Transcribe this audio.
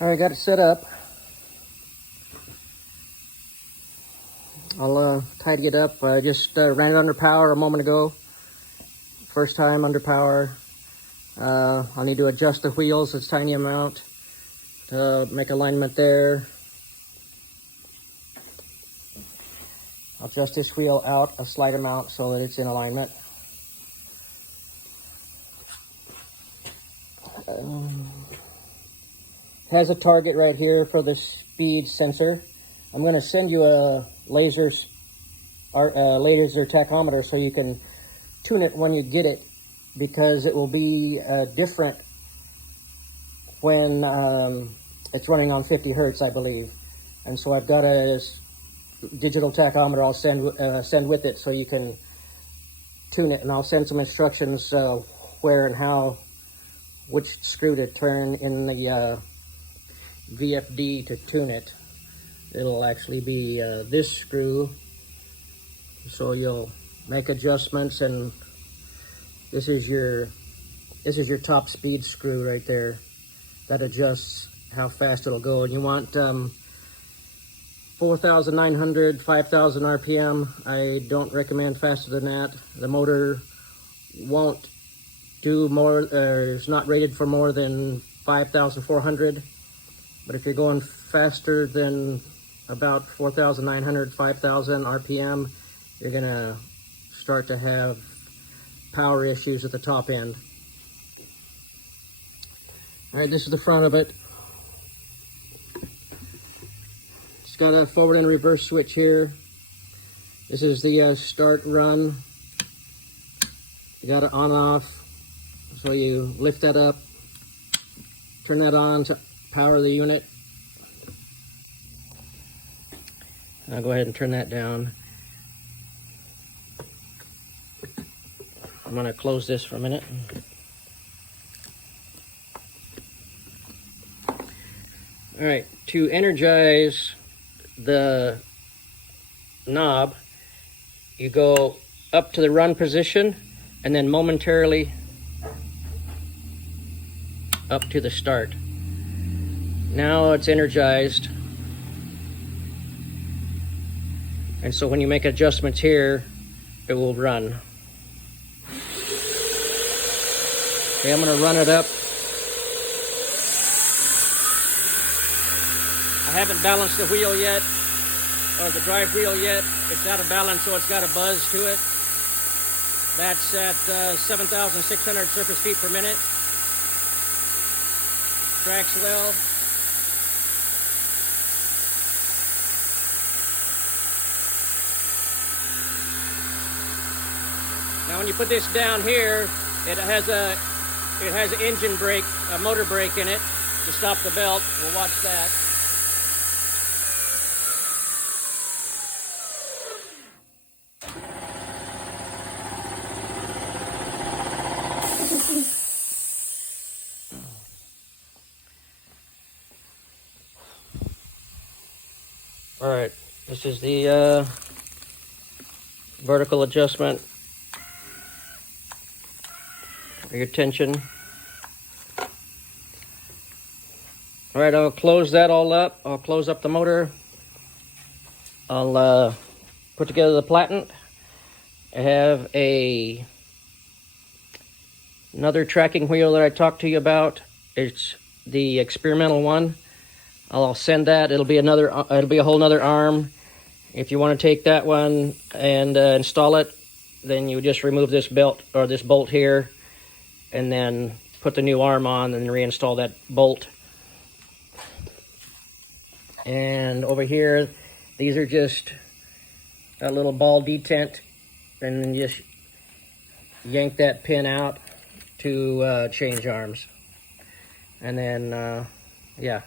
All right, got it set up. I'll tidy it up. I just ran it under power a moment ago. First time under power. I'll need to adjust the wheels a tiny amount to make alignment there. I'll adjust this wheel out a slight amount so that it's in alignment. Has a target right here for the speed sensor. I'm going to send you a laser tachometer so you can tune it when you get it, because it will be different when it's running on 50 hertz, I believe. And so I've got a digital tachometer I'll send with it so you can tune it, and I'll send some instructions where and how, which screw to turn in the VFD to tune it. It'll actually be this screw, so you'll make adjustments, and this is your top speed screw right there that adjusts how fast it'll go. And you want 4,900, 5,000 RPM. I don't recommend faster than that. The motor won't do more, it's not rated for more than 5,400. But if you're going faster than about 4,900, 5,000 RPM, you're gonna start to have power issues at the top end. All right, this is the front of it. It's got a forward and reverse switch here. This is the start run. You got it on off. So you lift that up, turn that on to power the unit. I'll go ahead and turn that down. I'm going to close this for a minute. All right, to energize the knob, you go up to the run position and then momentarily up to the start. Now it's energized. And so when you make adjustments here, it will run. Okay, I'm going to run it up. I haven't balanced the wheel yet, or the drive wheel yet. It's out of balance, so it's got a buzz to it. That's at 7,600 surface feet per minute. Tracks well. Now when you put this down here, it has an engine brake, a motor brake in it to stop the belt. We'll watch that. All right, this is the vertical adjustment for your tension. All right, I'll close that all up. I'll close up the motor. I'll put together the platen. I have another tracking wheel that I talked to you about. It's the experimental one. I'll send that. It'll be a whole nother arm. If you want to take that one and install it, then you just remove this belt or this bolt here, and then put the new arm on and reinstall that bolt. And over here, these are just a little ball detent, and then just yank that pin out to change arms. And then, yeah.